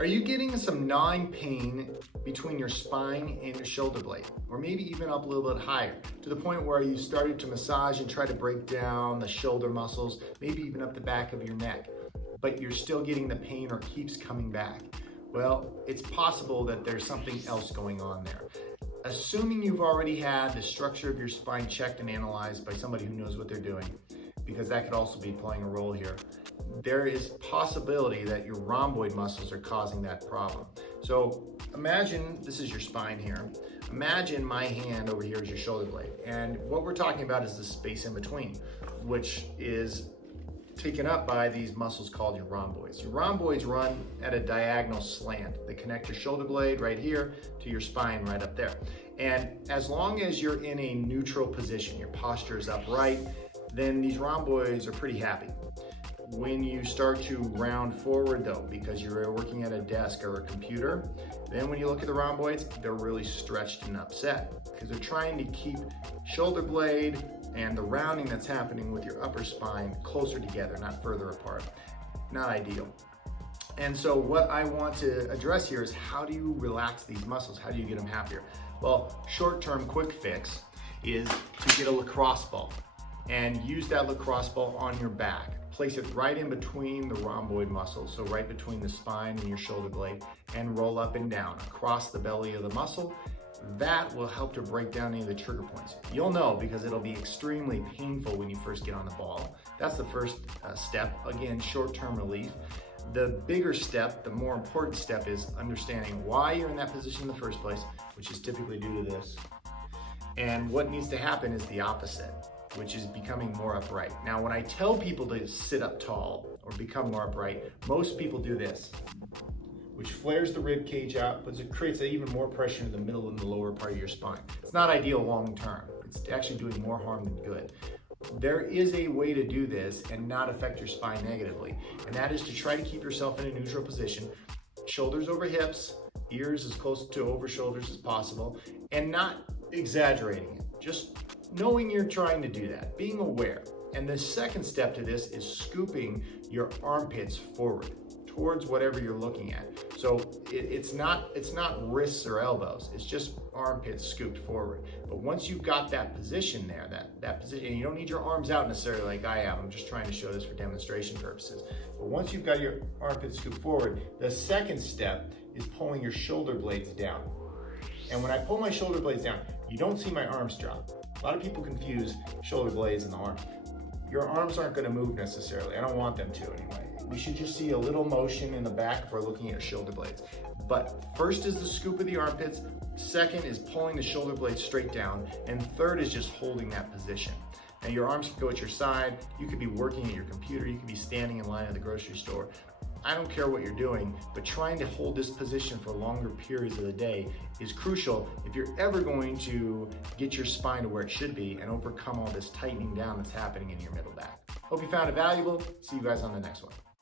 Are you getting some gnawing pain between your spine and your shoulder blade? Or maybe even up a little bit higher, to the point where you started to massage and try to break down the shoulder muscles, maybe even up the back of your neck, but you're still getting the pain or keeps coming back? Well, it's possible that there's something else going on there. Assuming you've already had the structure of your spine checked and analyzed by somebody who knows what they're doing, because that could also be playing a role here, there is possibility that your rhomboid muscles are causing that problem. So imagine this is your spine here. Imagine my hand over here is your shoulder blade. And what we're talking about is the space in between, which is taken up by these muscles called your rhomboids. Your rhomboids run at a diagonal slant. They connect your shoulder blade right here to your spine right up there. And as long as you're in a neutral position, your posture is upright, then these rhomboids are pretty happy. When you start to round forward though, because you're working at a desk or a computer, then when you look at the rhomboids, they're really stretched and upset because they're trying to keep shoulder blade and the rounding that's happening with your upper spine closer together, not further apart. Not ideal. And so what I want to address here is, how do you relax these muscles? How do you get them happier? Well, short-term quick fix is to get a lacrosse ball and use that lacrosse ball on your back. Place it right in between the rhomboid muscles, so right between the spine and your shoulder blade, and roll up and down across the belly of the muscle. That will help to break down any of the trigger points. You'll know because it'll be extremely painful when you first get on the ball. That's the first step. Again, short-term relief. The bigger step, the more important step, is understanding why you're in that position in the first place, which is typically due to this. And what needs to happen is the opposite, which is becoming more upright. Now, when I tell people to sit up tall or become more upright, most people do this, which flares the rib cage out, but it creates even more pressure in the middle and the lower part of your spine. It's not ideal long term. It's actually doing more harm than good. There is a way to do this and not affect your spine negatively, and that is to try to keep yourself in a neutral position, shoulders over hips, ears as close to over shoulders as possible, and not exaggerating it. Just knowing you're trying to do that, being aware. And the second step to this is scooping your armpits forward towards whatever you're looking at. So it's not wrists or elbows, it's just armpits scooped forward. But once you've got that position there, that position, and you don't need your arms out necessarily like I am, I'm just trying to show this for demonstration purposes. But once you've got your armpits scooped forward, the second step is pulling your shoulder blades down. And when I pull my shoulder blades down, you don't see my arms drop. A lot of people confuse shoulder blades and the arms. Your arms aren't going to move necessarily. I don't want them to anyway. We should just see a little motion in the back if we're looking at your shoulder blades. But first is the scoop of the armpits, second is pulling the shoulder blades straight down, and third is just holding that position. Now your arms can go at your side, you could be working at your computer, you could be standing in line at the grocery store. I don't care what you're doing, but trying to hold this position for longer periods of the day is crucial if you're ever going to get your spine to where it should be and overcome all this tightening down that's happening in your middle back. Hope you found it valuable. See you guys on the next one.